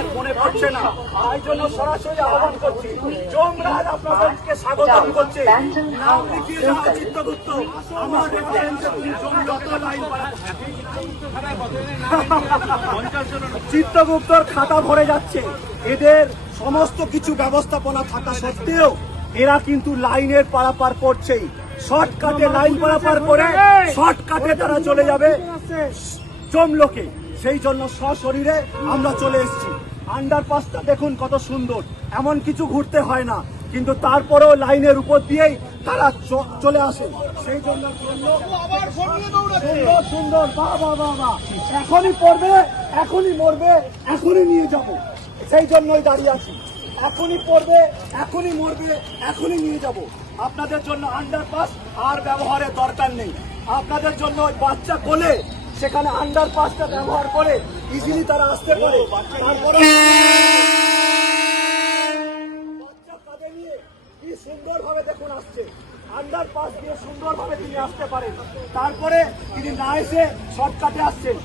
আর মনে পড়ছে না, তাই জন্য সরাসরি আহ্বান করছি, যমরাজ আপনাদেরকে স্বাগতম করছে। নাম লিখিয়ে যাওয়া চিত্রগুপ্ত, আমার রেফারেন্সে তুমি যত লাইন চিত্রগুপ্তর খাতা ভরে যাচ্ছে। এদের সমস্ত কিছু ব্যবস্থাপনা থাকা সত্ত্বেও এরা কিন্তু লাইনের পারাপার করছেই। শর্টকাটে লাইন পারাপার করে শর্টকাটে তারা চলে যাবে জমলোকে। সেই জন্য সশরীরে আমরা চলে এসেছি। আন্ডারপাসটা দেখুন কত সুন্দর, এমন কিছু ঘুরতে হয় না, কিন্তু তারপরেও লাইনের উপর দিয়েই তারা চলে আসে। সেই জন্য সুন্দর সুন্দর, বাহ বাহ বাহ বাহ, এখনই পড়বে, এখনই মরবে, এখনই নিয়ে যাব, সেই জন্যই দাঁড়িয়ে আছি। এখনই পড়বে, এখনই মরবে, এখনই নিয়ে যাব। আপনাদের জন্য আন্ডারপাস আর ব্যবহারের দরকার নেই। আপনাদের জন্য ওই বাচ্চা কোলে সেখানে আন্ডারপাসটা ব্যবহার করে ইজিলি তারা আসতে পারে। তারপরে বাচ্চা কাঁধে নিয়ে কি সুন্দরভাবে দেখুন আসছে, আন্ডারপাস দিয়ে সুন্দরভাবে তিনি আসতে পারেন। তারপরে তিনি না এসে শর্টকাটে আসছেন।